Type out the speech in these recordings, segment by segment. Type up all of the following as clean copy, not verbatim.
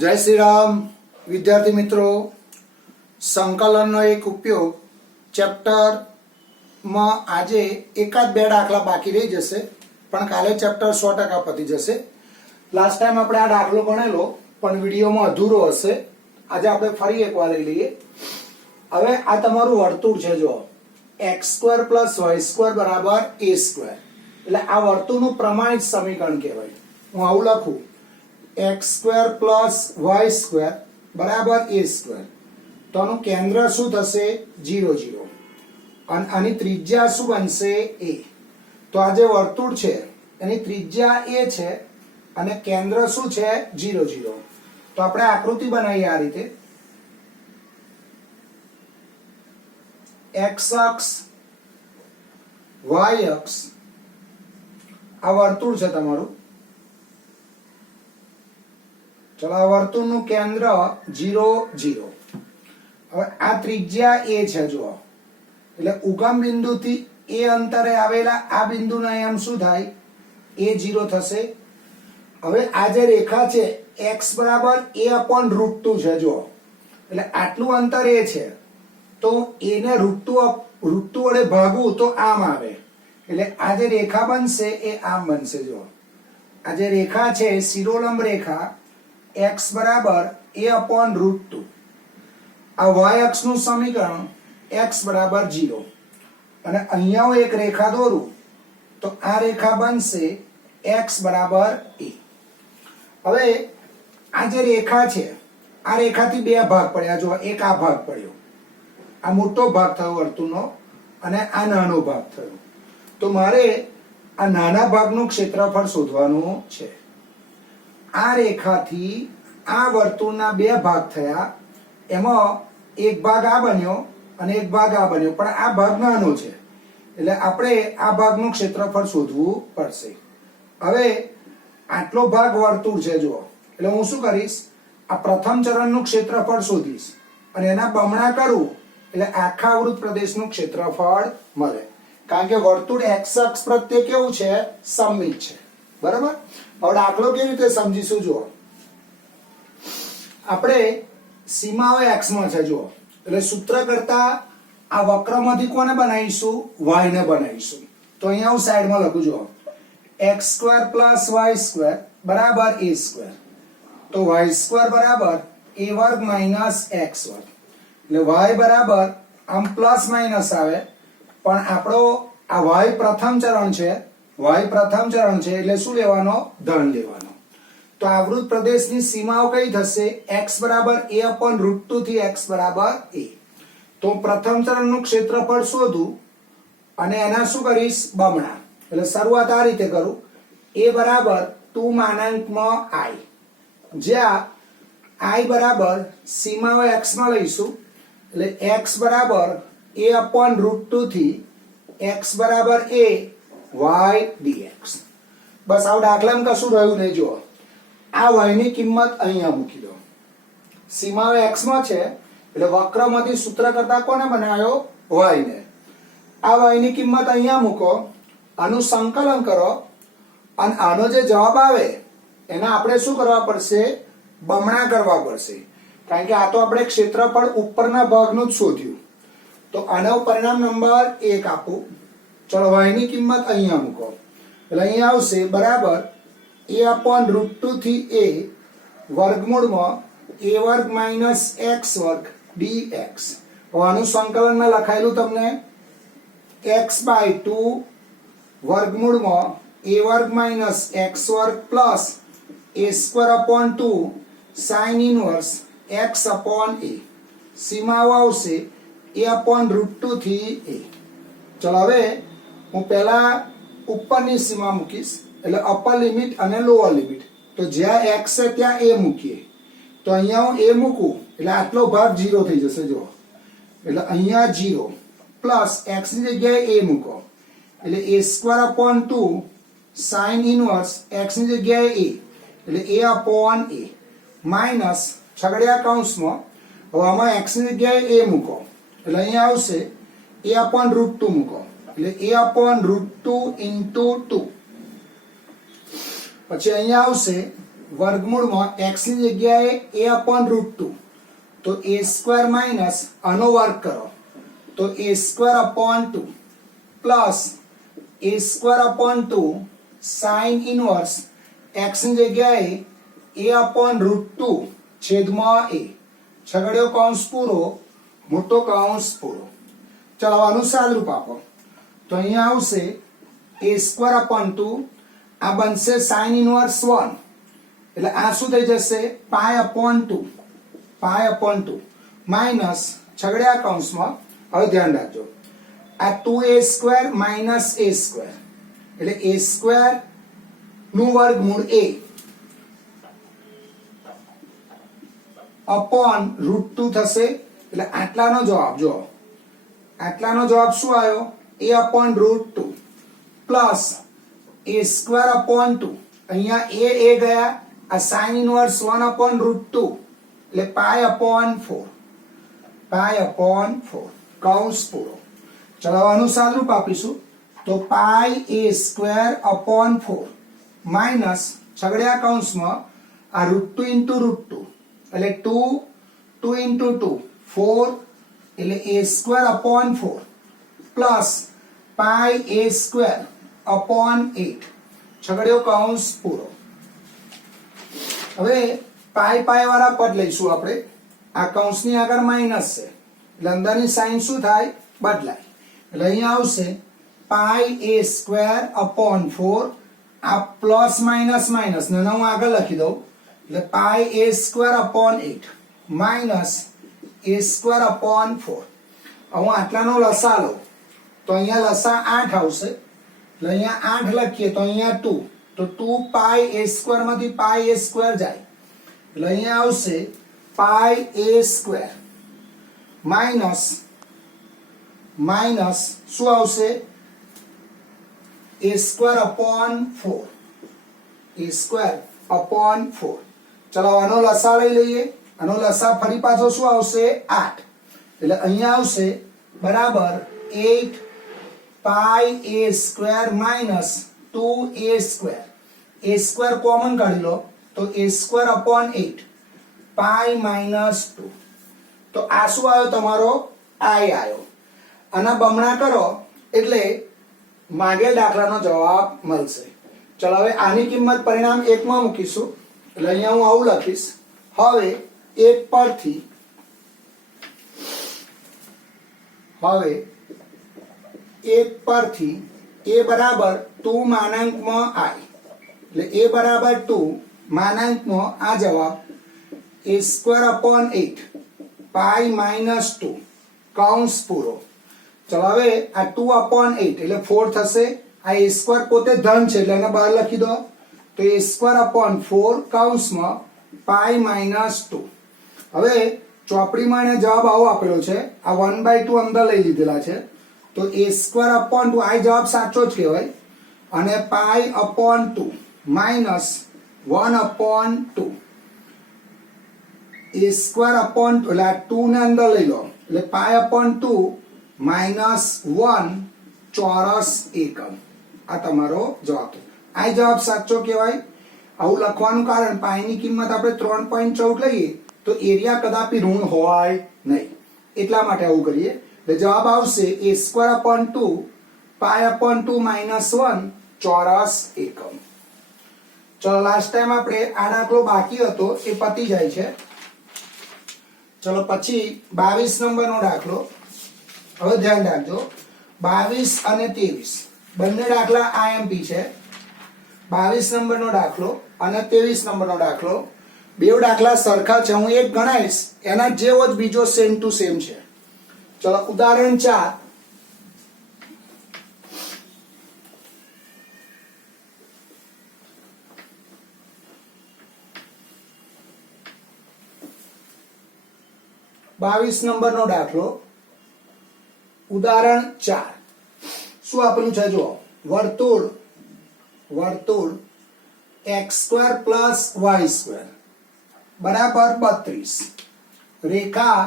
જય શ્રી રામ વિદ્યાર્થી મિત્રો, સંકલનનો એક ઉપયોગ ચેપ્ટરમાં આજે એકાદ બે દાખલા બાકી રહી જશે, પણ કાલે ચેપ્ટર 100% પતી જશે. લાસ્ટ ટાઈમ આપણે આ દાખલો ગણેલો પણ વિડીયોમાં અધૂરો હશે. આજે આપણે ફરી એકવાર લઈ લઈએ. હવે આ તમારું વર્તુળ છે, જો x² + y² = a². એટલે આ વર્તુળનું પ્રમાણિત સમીકરણ કહેવાય. હું આવું લખું, x² + y² = a². તો આનું કેન્દ્ર શું થશે? 0 0. અને આની ત્રિજ્યા શું બનશે? a. તો આ જે વર્તુળ છે એની ત્રિજ્યા a છે અને કેન્દ્ર શું છે? 0 0. તો આપણે આકૃતિ બનાવીએ આ રીતે. x અક્ષ, y અક્ષ, આ વર્તુળ છે તમારું. ચલો, આ વર્તુળનું કેન્દ્ર 0 0. હવે આ ત્રિજ્યા a છે, જુઓ. એટલે ઉગમ બિંદુથી a અંતરે આવેલા આ બિંદુના એમ શું થાય? a0 થશે. હવે આ જે રેખા છે x = a/√2 છે, જુઓ. એટલે આટલું અંતર a છે, તો a ને √2 વડે ભાગવું તો આમ આવે. એટલે આ જે રેખા બનશે એ આમ બનશે. જુઓ, આ જે રેખા છે શિરોલંબ રેખા x = a/√2. આ y અક્ષનું સમીકરણ x = 0. અને અહીંયા હું એક રેખા દોરું તો આ રેખા બનશે x = a. હવે આ જે રેખા છે, આ રેખાથી બે ભાગ પડ્યા. જો એક આ ભાગ પડ્યો, આ મોટો ભાગ થયો વર્તુળનો, અને આ નાનો ભાગ થયો. તો મારે આ નાના ભાગનું ક્ષેત્રફળ શોધવાનું છે. આ રેખાથી આ વર્તુળના બે ભાગ થયા, એમાં એક ભાગ આ બન્યો અને એક ભાગ આ બન્યો, પણ આ ભાગ નાનો છે એટલે આપણે આ ભાગનું ક્ષેત્રફળ શોધવું પડશે. હવે આટલો ભાગ વર્તુળ છે, જુઓ. એટલે હું શું કરીશ? આ પ્રથમ ચરણનું ક્ષેત્રફળ શોધીશ અને એના બમણા કરું એટલે આખા વૃત્ત પ્રદેશનું ક્ષેત્રફળ મળે. કારણ કે વર્તુળ x અક્ષ પ્રત્યે કેવું છે? સમમિત છે. બરાબર? હવે દાખલો કેવી રીતે સમજીશું? જુઓ, આપણે સીમાઓ x માં છે, જુઓ. એટલે સૂત્ર કરતા આ વક્રમાંથી કોને બનાવીશું? y ને બનાવીશું. તો અહીંયા હું સાઈડમાં લખું, જુઓ, x² + y² = a². તો y² = a² - x². એટલે y બરાબર આમ પ્લસ માઇનસ આવે, પણ આપણો આ y પ્રથમ ચરણ છે, એટલે શું લેવાનો? ધન લેવાનો. તો આવૃત પ્રદેશની સીમાઓ કઈ થશે? x = a/√2 થી x = a. તો પ્રથમ ચરણનું ક્ષેત્રફળ શોધું અને એના શું કરીશ? બમણા. એટલે શરૂઆત આ રીતે કરું, a = 2 I, જ્યાં I બરાબર સીમાઓ x માં લઈશું. એટલે x = a/√2 થી x = a y dx. બસ આવ દાખલામાં કશું રહ્યું નહીં. જુઓ, આ y ની કિંમત અહીંયા મૂકી દો. સીમાઓ x માં છે એટલે વક્રમાંથી સૂત્ર કરતા કોને બનાવ્યો? y ને. આ y ની કિંમત અહીંયા મૂકો, આનું સંકલન કરો અને આનો જે જવાબ આવે એના આપણે શું કરવા પડશે? બમણા કરવા પડશે. કારણ કે આ તો આપણે ક્ષેત્રફળ ઉપરના ભાગનું જ શોધ્યું. તો આનો પરિણામ નંબર 1 આપું. ચલો, y ની કિંમત અહીંયા મૂકો. એટલે અહીંયા આવશે બરાબર a/√2 થી a વર્ગમૂળમાં a² - x² dx. આનું સંકલન મેં લખાયેલું તમને, x/2 વર્ગમૂળમાં a² - x² plus a²/2 sin inverse x/a. સીમાઓ આવશે a/√2 થી a. ચલો, હવે હું પહેલા ઉપરની સીમા મૂકીશ, એટલે અપર લિમિટ અને લોઅર લિમિટ. તો જ્યાં x છે ત્યાં a મૂકીએ. તો અહીંયા હું a મૂકું એટલે આટલો ભાગ 0 થઈ જશે. જુઓ, એટલે અહીંયા 0 પ્લસ x ની જગ્યાએ a મૂકો એટલે a²/2 sin inverse x ની જગ્યાએ a એટલે a/a માઇનસ છગડિયા કૌંસમાં. હવે આમાં x ની જગ્યાએ a મૂકો એટલે અહીંયા આવશે a/√2 મૂકો એટલે a/√2 * 2. પછી અહીંયા આવશે વર્ગમૂળમાં x ની જગ્યાએ a/√2 તો a² માઇનસ આનો વર્ગ કરો તો a²/2 plus a²/2 sine inverse x ની જગ્યાએ a/√2 છેદમાં a છગડીયો કૌંસ પૂરો મોટો કૌંસ પૂરો. ચાલો આનું સાદુરૂપ આપો તો અહીંયા આવશે a²/2 આ બનશે સાઇન ઇનવર્સ 1 એટલે આ શું થઈ જશે π/2 માઇનસ છગડીયા કૌંસમાં હવે ધ્યાન રાખજો આ 2a² માઇનસ a² એટલે a² નું વર્ગમૂળ a અપોન √2 થશે એટલે આટલાનો જવાબ જો આટલાનો જવાબ શું આવ્યો a/√2 પ્લસ a²/2 અહીંયા a ગયા આ સાઇન ઇનવર્સ 1/√2 એટલે π/4 કૌંસ પૂરો. ચલો આનું સાદુરૂપ આપીશું તો πa²/4 માઇનસ છગડીયા કૌંસમાં આ √2 * √2 એટલે 2 * 2 4 એટલે a²/4 પ્લસ πa²/8 છગડીયો કૌંસ પૂરો. હવે પાઈ વાળા પદ લઈશું આપણે આ કૌંસની આગળ માઇનસ છે એટલે અંદરની સાઇન શું થાય બદલાય એટલે અહીંયા આવશે πa²/4 આ પ્લસ માઇનસ માઇનસ ને હું આગળ લખી દઉં એટલે πa²/8 માઇનસ a²/4 હું આટલાનો લસા લઉં તો અહીંયા લસા 8 આવશે એટલે અહીંયા 8 લખીએ તો અહીંયા 2 તો 2πa² માંથી πa² જાય એટલે અહીંયા આવશે πa² માઇનસ શું આવશે a²/4 ચલો આનો લસા લઈ લઈએ આનો લસા ફરી પાછો શું આવશે 8 એટલે અહીંયા આવશે બરાબર 8πa² minus 2a². a² common કાઢી લો તો a²/8 π -2 તો આ શું આવ્યો તમારો i આવ્યો. આના બમણા કરો એટલે માંગેલ દાખલાનો જવાબ મળશે. ચલો હવે આની કિંમત પરિણામ 1 માં મૂકીશું એટલે અહીંયા હું આવું લખીશ હવે 1 પરથી a બરાબર 2 માનાંકમાં i એટલે a બરાબર 2 માનાંકમાં આ જવાબ a²/8 π -2 કૌંસ પૂરો. ચલો હવે આ 2/8 એટલે 4 થશે આ a² પોતે ધન છે એટલે એને બહાર લખી દો તો a²/4 કૌંસમાં π -2. હવે ચોપડીમાં એને જવાબ આવો આપેલો છે આ 1/2 અંદર લઈ લીધેલા છે તો a²/2 આ જવાબ સાચો જ કહેવાય અને π/2 માઇનસ 1/2 a²/2 એટલે આ 2 ને અંદર લઈ લો એટલે π/2 માઇનસ 1 ચોરસ એકમ આ તમારો જવાબ. આ જવાબ સાચો કહેવાય. આવું લખવાનું કારણ પાઈની કિંમત આપણે 3.14 લઈએ તો એરિયા કદાપી ઋણ હોય નહીં એટલા માટે આવું કરીએ એટલે જવાબ આવશે a²/2 π/2 માઇનસ 1 ચોરસ એકમ. ચલો લાસ્ટ ટાઈમ આપણે આ દાખલો બાકી હતો એ પતી જાય છે. ચલો પછી 22 નંબરનો દાખલો. હવે ધ્યાન રાખજો 22 અને 23 બંને દાખલા IMP છે. 22 નંબરનો દાખલો અને 23 નંબરનો દાખલો બે દાખલા સરખા છે. હું એક ગણાઈશ એના જેવો જ બીજો સેમ ટુ સેમ છે. ચલો ઉદાહરણ 4 22 નંબરનો દાખલો ઉદાહરણ 4 શું આપેલું છે જો વર્તુળ x² + y² બરાબર 32 રેખા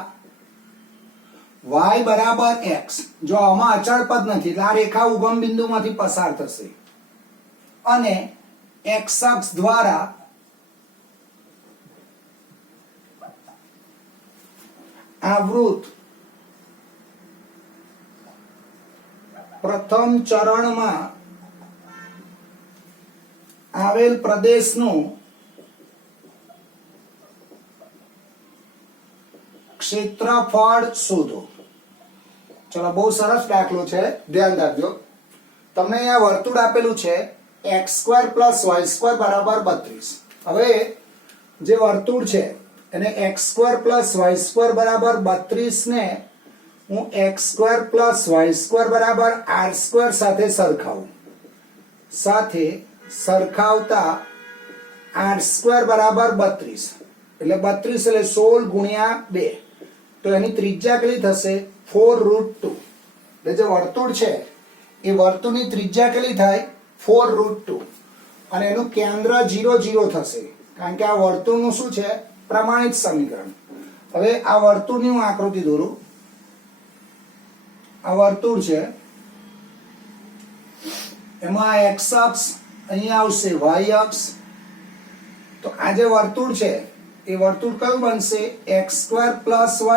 y બરાબર x જો આમાં અચળ પદ નથી એટલે આ રેખા ઉગમ બિંદુમાંથી પસાર થશે અને x અક્ષ દ્વારા આવૃત પ્રથમ ચરણમાં આવેલ પ્રદેશનું ક્ષેત્રફળ શોધો. ચલો, બહુ સરસ દાખલો છે, ધ્યાન રાખજો. તમને અહીંયા વર્તુળ આપેલું છે x² + y² બરાબર 32. હવે જે વર્તુળ છે એને x² + y² બરાબર 32 ને હું x² + y² બરાબર r² સાથે સરખાવું. સાથે સરખાવતા r² બરાબર 32 એટલે 32 એટલે 16 ગુણ્યા 2, તો એની ત્રિજ્યા કેટલી થશે? 4√2. એટલે જે વર્તુળ છે એ વર્તુળની ત્રિજ્યા કેટલી થાય? 4√2. અને એનું કેન્દ્ર 0, 0 થશે, કારણ કે આ વર્તુળનું શું છે? પ્રમાણિત સમીકરણ. હવે આ વર્તુળની હું આકૃતિ દોરું. આ વર્તુળ છે, એમાં x અક્ષ અહીંયા આવશે, y અક્ષ. તો આ જે વર્તુળ છે એ વર્તુળ કયું બનશે? x² + y²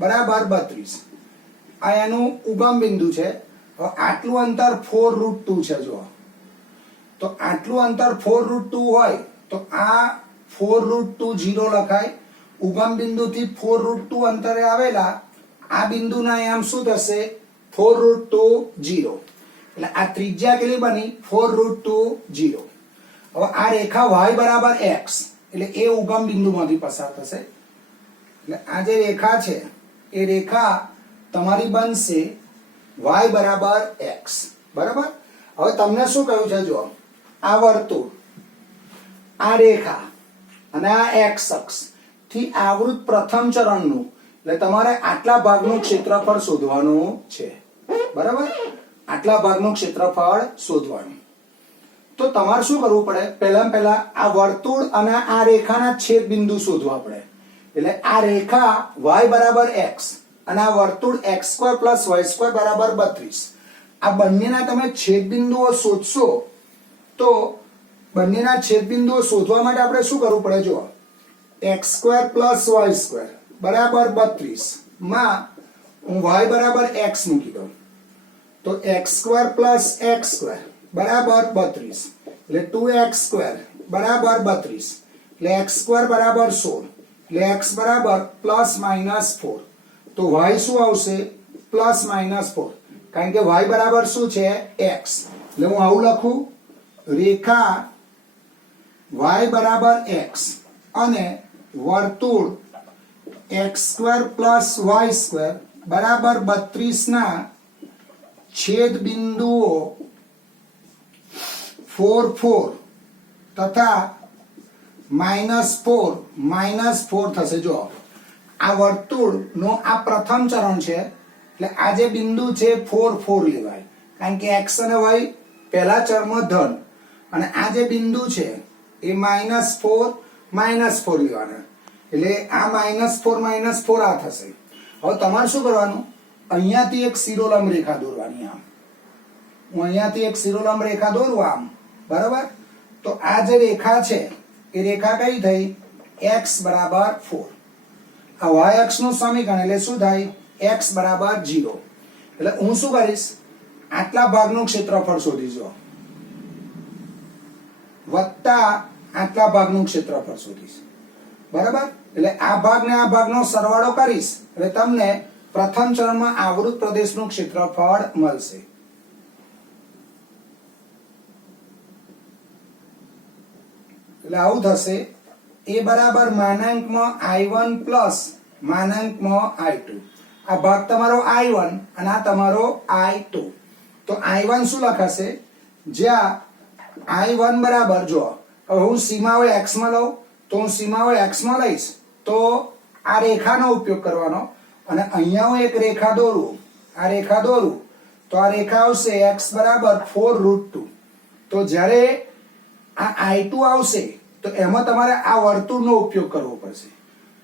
બરાબર 32. આ એનું ઉગમ બિંદુ છે. હવે આટલું અંતર 4√2 છે. જો તો આટલું અંતર 4√2 હોય તો આ 4√2 0 લખાય. ઉગમ બિંદુથી 4√2 અંતરે આવેલા આ બિંદુના આમ શું થશે? 4√2 0. એટલે આ ત્રિજ્યા કેટલી બની? 4√2 0. હવે આ રેખા y બરાબર x એટલે એ ઉગમ બિંદુમાંથી પસાર થશે. એટલે આ જે રેખા છે એ રેખા તમારી બનશે y બરાબર x. બરાબર. હવે તમને શું કહ્યું છે? જો આ વર્તુળ, આ રેખા અને આ x અક્ષ થી આવૃત પ્રથમ ચરણનું, એટલે તમારે આટલા ભાગનું ક્ષેત્રફળ શોધવાનું છે. બરાબર. આટલા ભાગનું ક્ષેત્રફળ શોધવાનું. તો તમારે શું કરવું પડે? પહેલા આ વર્તુળ અને આ રેખાના છેદ બિંદુ શોધવા પડે. એટલે આ રેખા y બરાબર x અને આ વર્તુળ x² + y² બરાબર 32. આ બંનેના તમે છેદ બિંદુઓ શોધશો તો બંનેના છેદ બિંદુઓ શોધવા માટે આપણે શું કરવું પડે? જો x² + y² બરાબર 32 માં હું y બરાબર x મૂકી દઉં તો x² + x² બરાબર 32 એટલે 2x² બરાબર 32 એટલે x² બરાબર 16 એટલે x બરાબર ±4. તો y શું આવશે? +-4, કારણ કે y બરાબર શું છે? x. એટલે હું આવું લખું, રેખા y બરાબર x અને વર્તુળ x² + y² બરાબર 32 ના છેદ બિંદુઓ 4, 4 તથા -4 થશે. જો આ વર્તુળનો આ પ્રથમ ચરણ છે એટલે આ જે બિંદુ છે 4, 4 લેવાય, કારણ કે x અને y પહેલા ચરણમાં ધન, અને આ જે બિંદુ છે એ -4, -4 લેવાના. એટલે આ -4 આ થશે. હવે તમારે શું કરવાનું? અહીંયાથી એક શિરોલંબ રેખા દોરવાની. આમ હું અહીંયાથી એક શિરોલંબ રેખા દોરું આમ. બરાબર. તો આ જે રેખા છે એ રેખા કઈ થઈ? x બરાબર 4. આ y અક્ષનું સમીકરણ એટલે શું થાય? x બરાબર 0. એટલે હું શું કરીશ? આટલા ભાગનું ક્ષેત્રફળ શોધીશ વત્તા આટલા ભાગનું ક્ષેત્રફળ શોધીશ. બરાબર. એટલે આ ભાગ ને આ ભાગનો સરવાળો કરીશ એટલે તમને પ્રથમ ચરણમાં આવૃત પ્રદેશનું ક્ષેત્રફળ મળશે. એટલે આવું થશે. a બરાબર -I1 પ્લસ -I2. આ ભાગ તમારો I1 અને આ તમારો I2. તો I1 શું લખાશે? જ્યાં I1 બરાબર, જો હવે હું સીમાઓ x માં લઉં તો હું સીમાઓ x માં લઈશ તો આ રેખાનો ઉપયોગ કરવાનો, અને અહીંયા હું એક રેખા દોરું, આ રેખા દોરું તો આ રેખા આવશે x બરાબર 4√2. તો જ્યારે આ I2 આવશે તો એમાં તમારે આ વર્તુળનો ઉપયોગ કરવો પડશે,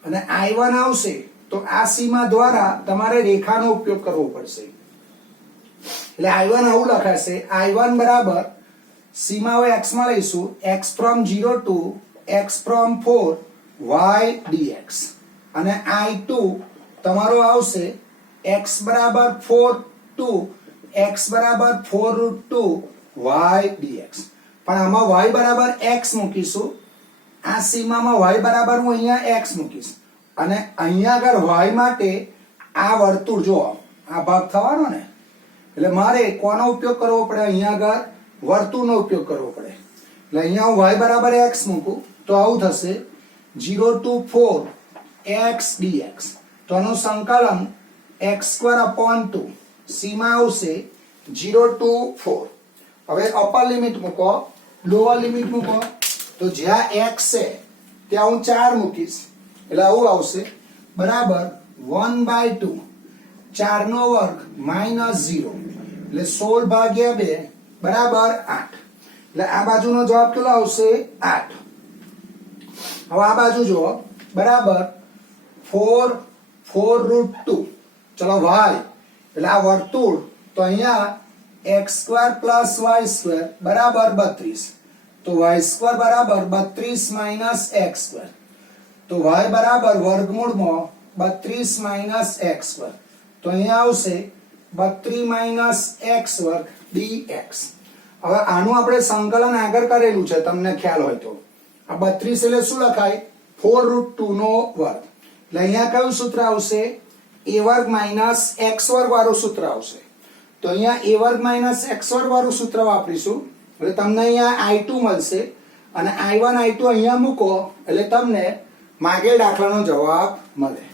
અને I1 આવશે તો આ સીમા દ્વારા તમારે રેખાનો ઉપયોગ કરવો પડશે. એટલે I1 આવું લખાશે, I1 બરાબર સીમાઓ x માં લઈશું x from 0 to x from 4 y dx, અને I2 તમારો આવશે x બરાબર 4 ટુ x બરાબર 4 રૂટ 2 y dx. પણ આમાં y બરાબર x મૂકીશું, આ સીમામાં y બરાબર હું અહીંયા x મૂકીશ, અને અહીંયા આગળ y માટે આ વર્તુળ જો આ ભાગ થવાનો ને, એટલે મારે કોનો ઉપયોગ કરવો પડે? અહીંયા આગળ વર્તુળનો ઉપયોગ કરવો પડે. એટલે અહીંયા હું y બરાબર x મૂકું તો આવું થશે 0 to 4 x dx. તો આનું સંકલન x²/2 સીમા આવશે 0 to 4. હવે અપર લિમિટ મૂકો, લોઅર લિમિટ મૂકો, તો જ્યાં x છે ત્યાં હું 4 મૂકીશ, એટલે આવું આવશે બરાબર 1/2 4 નો વર્ગ -0 એટલે 16 ભાગ્યા 2 બરાબર 8. એટલે આ બાજુનો જવાબ કેટલો આવશે? 8. હવે આ બાજુ જુઓ બરાબર 4 રૂટ 2. ચલો y એટલે આ વર્તુળ, તો અહીંયા x² + y² બરાબર 32. તો y² બરાબર 32 - x². તો y બરાબર વર્ગમૂળમાં 32 - x². તો અહીંયા આવશે 32 - x² dx. હવે આનું આપણે સંકલન આગળ કરેલું છે, તમને ખ્યાલ હોય તો. આ 32 એટલે શું લખાય? 4 રૂટ 2 નો વર્ગ. એટલે અહીંયા કયું સૂત્ર આવશે? a વર્ગ - x વર્ગ વાળું સૂત્ર આવશે. તો અહીંયા a વર્ગ - x વર્ગ વાળું સૂત્ર વાપરીશું, એટલે તમને અહીંયા i2 મળશે, અને i1 i2 અહીંયા મૂકો એટલે તમને માગેલ દાખલાનો જવાબ મળે.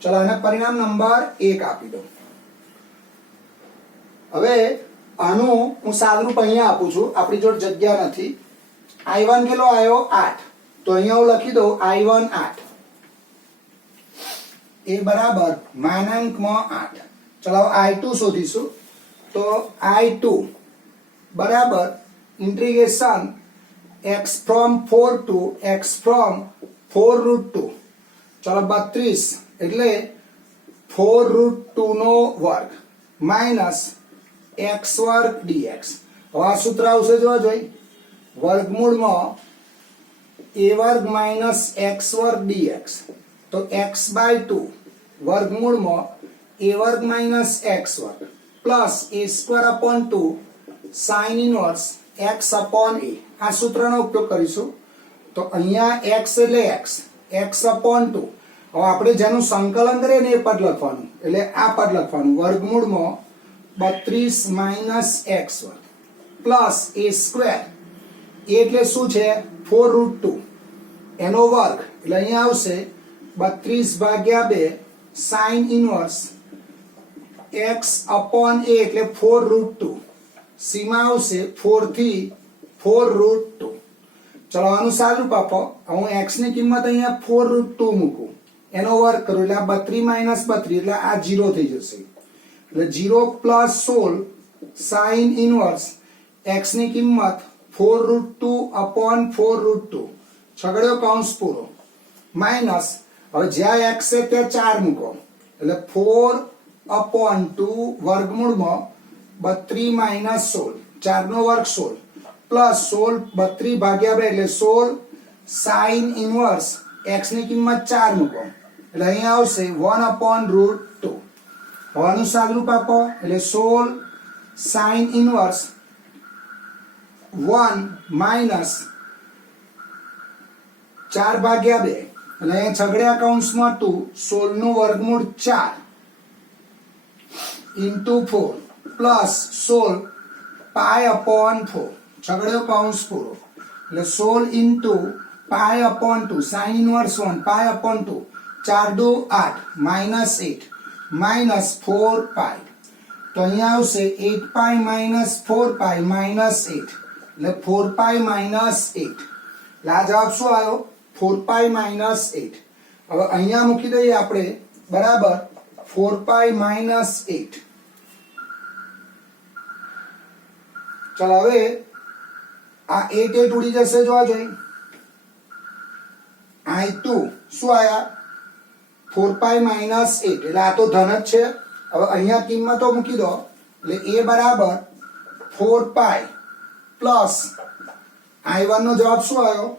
ચલો આને પરિણામ નંબર 1 આપી દો. હવે આનું હું સાદરૂપ અહીંયા આપું છું, આપણી જોડે જગ્યા નથી. i1 કેટલો આવ્યો? 8. તો અહીંયા હું લખી દઉં i1 8. એ બરાબર -8. ચલો i2 શોધીશું. તો i2 બરાબર integration x from 4 to x from 4 root 2. ચલો 32 એટલે 4 રૂટ 2 નો વર્ગ માઇનસ x વર્ગ dx. હવે આ સૂત્ર આવશે જોવા જોઈ, વર્ગમૂળમાં a વર્ગ - x વર્ગ dx. તો x/2 વર્ગમૂળમાં a વર્ગ - x વર્ગ plus a²/2 sin inverse x/a. આ સૂત્રનો ઉપયોગ કરીશું. તો અહીંયા x એટલે x/2. હવે આપણે જેનું સંકલન કરીએ ને એ પદ લખવાનું, એટલે આ પદ લખવાનું વર્ગમૂળમાં 32 - x વર્ગ પ્લસ a². a એટલે શું છે? 4 રૂટ 2 એનો વર્ગ, એટલે અહીંયા આવશે 32/2 sin ઇનવર્સ x/a એટલે 4 રૂટ 2. સીમા આવશે 4 થી 4 રૂટ 2. ચલો આનું સાદુરૂપ આપો. હું x ની કિંમત અહીંયા 4 રૂટ 2 મૂકું, એનો વર્ગ કરું એટલે આ 32 - 32 એટલે આ 0 થઈ જશે. એટલે 0 + 16 sin ઇનવર્સ x ની કિંમત 4 રૂટ 2 / 4 રૂટ 2 છગડ્યો કૌંસ પૂરો માઇનસ. હવે જ્યાં x છે ત્યાં 4 મૂકો, એટલે 4/2 વર્ગમૂળમાં 32 - 16 4 નો વર્ગ 16 પ્લસ 16 32/2 એટલે 16 sin ઇનવર્સ x ની કિંમત 4 મૂકો, એટલે અહીંયા આવશે 1/√2. હવાનું સાદુરૂપ આપો એટલે 16 sin ઇનવર્સ 1 માઇનસ 4/2 એટલે અહીંયા છગડ્યા કૌંસમાં 2 16 નું વર્ગમૂળ 4 into 4 પ્લસ 16 π/4 છગડ્યો કૌંસ પૂરો, એટલે 16 into π/2 sin ઇનવર્સ 1 π/2 4 દુ 8 -8 -4π. તો અહીંયા આવશે 8π - 4π -8 એટલે 4π -8. એટલે આ જવાબ શું આવ્યો? 4π -8. હવે અહીંયા મૂકી દઈએ આપણે બરાબર 4π -8. ચલો હવે આ 8 ઉડી જશે, જોવા જોઈએ. i2 શું આયા? 4π -8 એટલે આ તો ધન જ છે. હવે અહીંયા કિંમતો મૂકી દો એટલે a બરાબર 4π પ્લસ i1 નો જવાબ શું આવ્યો?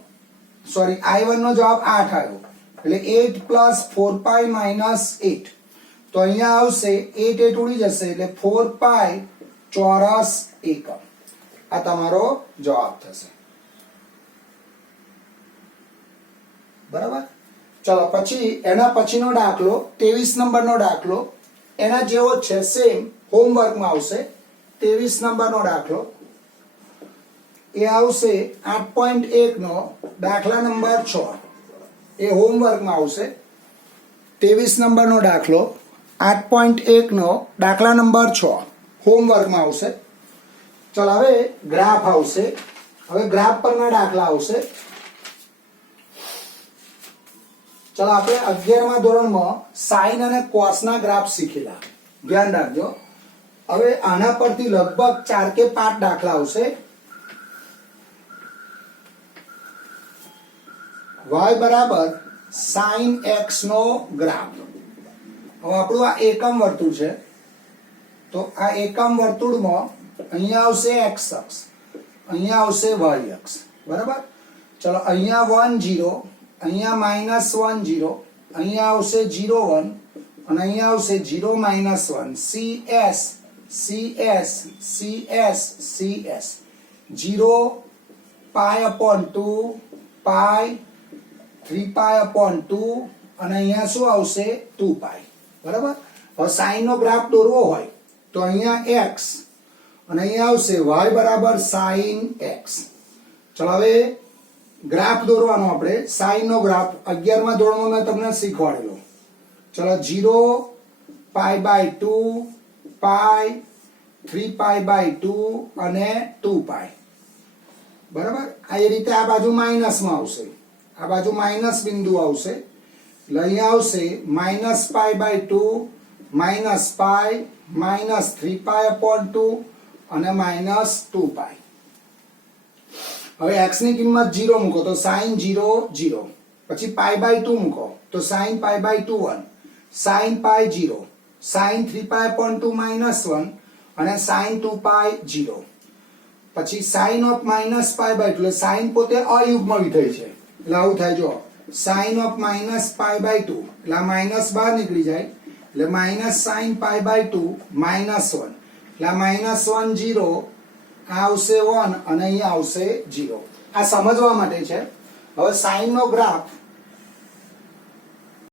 સોરી i1 નો જવાબ 8 આવ્યો, એટલે 8 + 4π - 8 તો અહીંયા આવશે 8 ઉડી જશે એટલે 4 પાઈ ચોરસ એકમ. આ તમારો જવાબ થશે. બરાબર. ચલો પછી એના પછીનો દાખલો 23 નંબરનો દાખલો એના જેવો જ છે, સેમ હોમવર્કમાં આવશે. 23 નંબરનો દાખલો એ આવશે 8.1 નો દાખલા નંબર 6. એ હોમવર્કમાં આવશે. 23 નંબરનો દાખલો 8.1 નો દાખલા નંબર 6 હોમવર્કમાં આવશે. ચલો હવે ગ્રાફ આવશે. હવે ગ્રાફ પરના દાખલા આવશે. ચલો આપણે 11મા ધોરણમાં સાઇન અને કોસના ગ્રાફ શીખેલા, ધ્યાન રાખજો. હવે આના પરથી લગભગ 4 કે 5 દાખલા આવશે. y બરાબર sin x નો ગ્રાફ. હવે આપણું આ એકમ વર્તુળ છે, તો આ એકમ વર્તુળમાં અહીંયા આવશે x અક્ષ, અહીંયા આવશે y અક્ષ. બરાબર. ચલો અહીંયા 1 0, અહીંયા -1 0, અહીંયા આવશે 0 1 અને અહીંયા આવશે 0 -1. CS CS CS CS 0 π/2 પાઈ 3 π/2 અને અહીંયા શું આવશે 2 પાઈ. બરાબર. હવે સાઈન નો ગ્રાફ દોરવો હોય તો અહીંયા x અને અહીંયા આવશે y બરાબર sin x. ચલો હવે ગ્રાફ દોરવાનો આપણે. સાઈન નો ગ્રાફ 11મા ધોરણમાં મેં તમને શીખવાડેલો. ચલો 0 π/2 પાઈ 3 π/2 અને 2 પાઈ. બરાબર. આ એ રીતે આ બાજુ માઇનસમાં આવશે, આ બાજુ માઇનસ બિંદુ આવશે એટલે અહીંયા આવશે -π/2 -પાઈ -3 π/2 અને -2 પાઈ. હવે x ની કિંમત 0 મૂકો તો sin 0 0, પછી π/2 મૂકો તો sin π/2 1, sin π 0, sin 3 π/2 -1 અને sin 2 પાઈ 0. પછી sin of -π/2 એટલે sin પોતે અયુગ્મ વિધેય છે એટલે આવું થાય. જો sin of -π/2 એટલે આ માઈનસ બહાર નીકળી જાય એટલે -sin π/2 -1 એટલે આ -1 0, આ આવશે 1 અને અહીંયા આવશે 0. આ સમજવા માટે છે. હવે સાઈન નો ગ્રાફ